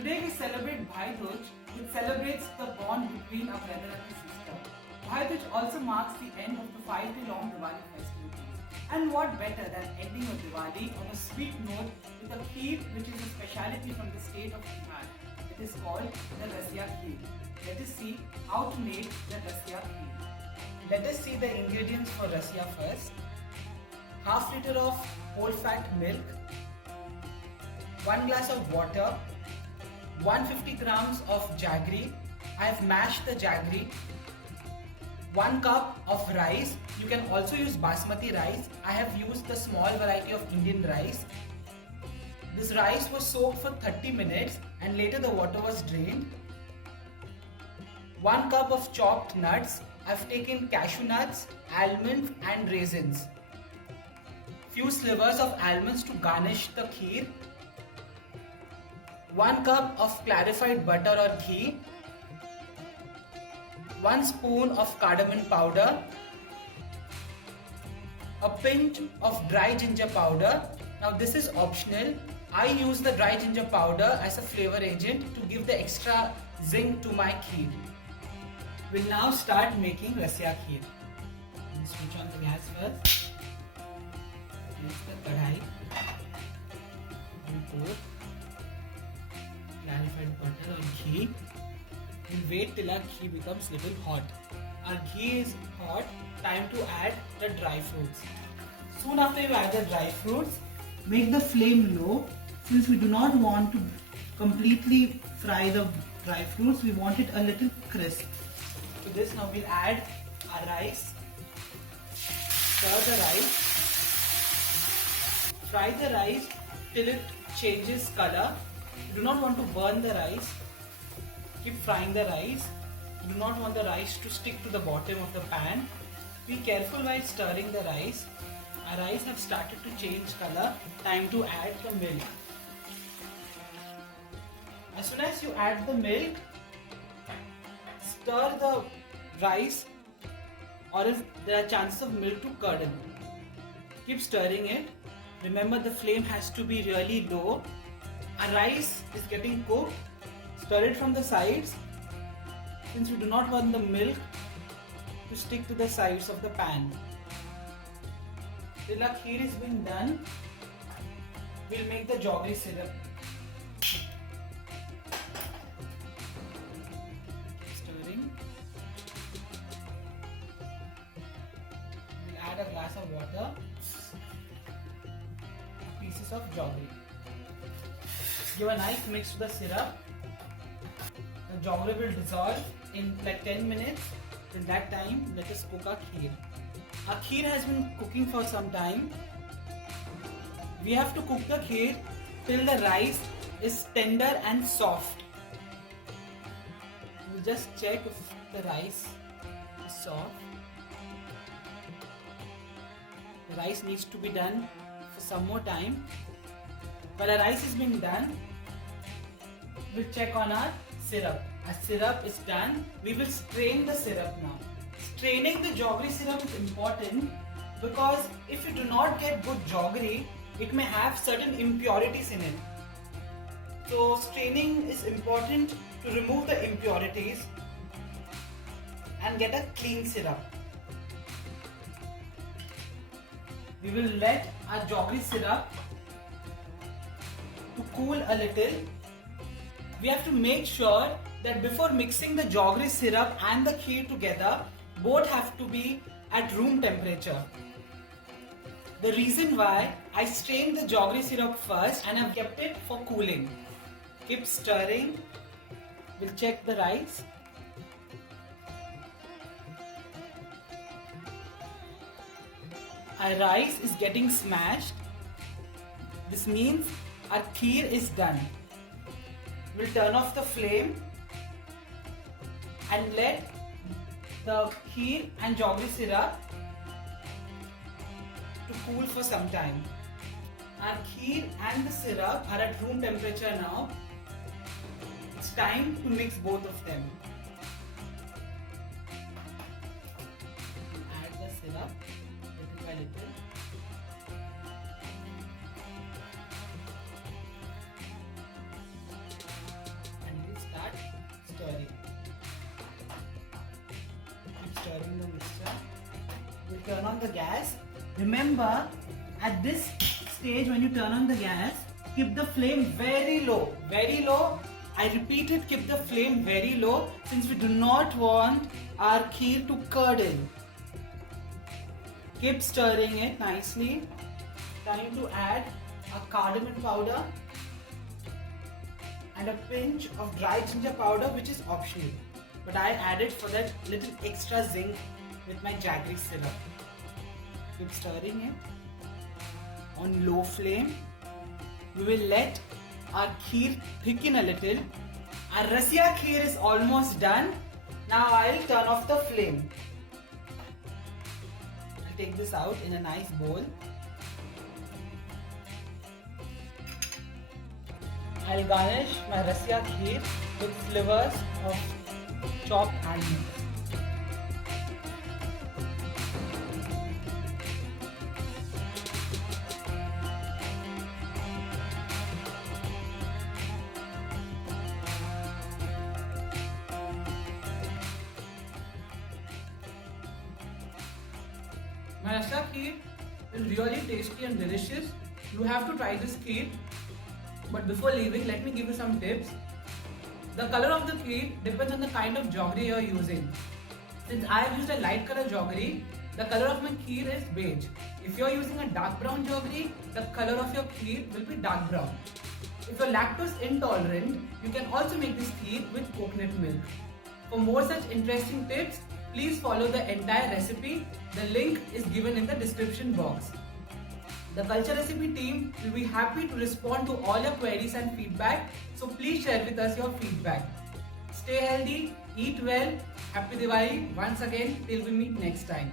Today we celebrate Bhai Dooj, which celebrates the bond between a brother and a sister. Bhai Dooj also marks the end of the 5-day-long Diwali festivities. And what better than ending a Diwali on a sweet note with a Kheer, which is a speciality from the state of Bihar. It is called the Rasiya Kheer. Let us see how to make the Rasiya Kheer. Let us see the ingredients for Rasiya first. Half liter of whole fat milk, 1 glass of water, 150 grams of jaggery. I have mashed the jaggery. 1 cup of rice. You can also use basmati rice. I have used the small variety of Indian rice. This rice was soaked for 30 minutes and later the water was drained. 1 cup of chopped nuts. I have taken cashew nuts, almonds and raisins. Few slivers of almonds to garnish the kheer. 1 cup of clarified butter or ghee. 1 spoon of cardamom powder. A pinch of dry ginger powder. Now this is optional. I use the dry ginger powder as a flavor agent to give the extra zing to my kheer. We'll now start making Rasiya Kheer. Switch on the gas first. Use the kadhai. We'll pour clarified butter or ghee. We'll wait till our ghee becomes little hot. Our ghee is hot. Time to add the dry fruits. Soon after you add the dry fruits, make the flame low. Since we do not want to completely fry the dry fruits, we want it a little crisp. To this now we'll add our rice. Stir the rice. Fry the rice till it changes color. You do not want to burn the rice. Keep frying the rice. You do not want the rice to stick to the bottom of the pan. Be careful while stirring the rice. Our rice have started to change color. Time to add the milk. As soon as you add the milk, stir the rice or else there are chances of milk to curdle. Keep stirring it. Remember the flame has to be really low. Our rice is getting cooked. Stir it from the sides since we do not want the milk to stick to the sides of the pan. Till our kheer is being done, we'll make the jaggery syrup. Stirring. We'll add a glass of water, pieces of jaggery. Give a nice mix to the syrup. The jaggery will dissolve in like 10 minutes. Till that time, let us cook our kheer. Our kheer has been cooking for some time. We have to cook the kheer till the rice is tender and soft. We'll just check if the rice is soft. The rice needs to be done for some more time. While our rice is being done, we'll check on our syrup. Our syrup is done. We will strain the syrup now. Straining the jaggery syrup is important because if you do not get good jaggery, it may have certain impurities in it. So straining is important to remove the impurities and get a clean syrup. We will let our jaggery syrup to cool a little. We have to make sure that before mixing the jaggery syrup and the kheer together, both have to be at room temperature. The reason why I strained the jaggery syrup first and I've kept it for cooling. Keep stirring. We'll check the rice. Our rice is getting smashed. This means our kheer is done. We'll turn off the flame and let the kheer and jaggery syrup to cool for some time. Our kheer and the syrup are at room temperature now. It's time to mix both of them. Add the syrup little by little. turn on the gas. Remember, at this stage when you turn on the gas, keep the flame very low. Very low. I repeat it, keep the flame very low since we do not want our kheer to curdle. Keep stirring it nicely. Time to add a cardamom powder and a pinch of dry ginger powder, which is optional. But I added for that little extra zing with my jaggery syrup. Keep stirring it on low flame. We will let our kheer thicken a little. Our Rasiya kheer is almost done. Now I'll turn off the flame. I'll take this out in a nice bowl. I'll garnish my Rasiya kheer with slivers of chopped almonds. My Rasiya kheer is really tasty and delicious. You have to try this kheer. But before leaving, let me give you some tips. The color of the kheer depends on the kind of jaggery you are using. Since I have used a light color jaggery, the color of my kheer is beige. If you are using a dark brown jaggery, the color of your kheer will be dark brown. If you are lactose intolerant, you can also make this kheer with coconut milk. For more such interesting tips, please follow the entire recipe. The link is given in the description box. The Culture Recipe team will be happy to respond to all your queries and feedback, so please share with us your feedback. Stay healthy, eat well, happy Diwali once again till we meet next time.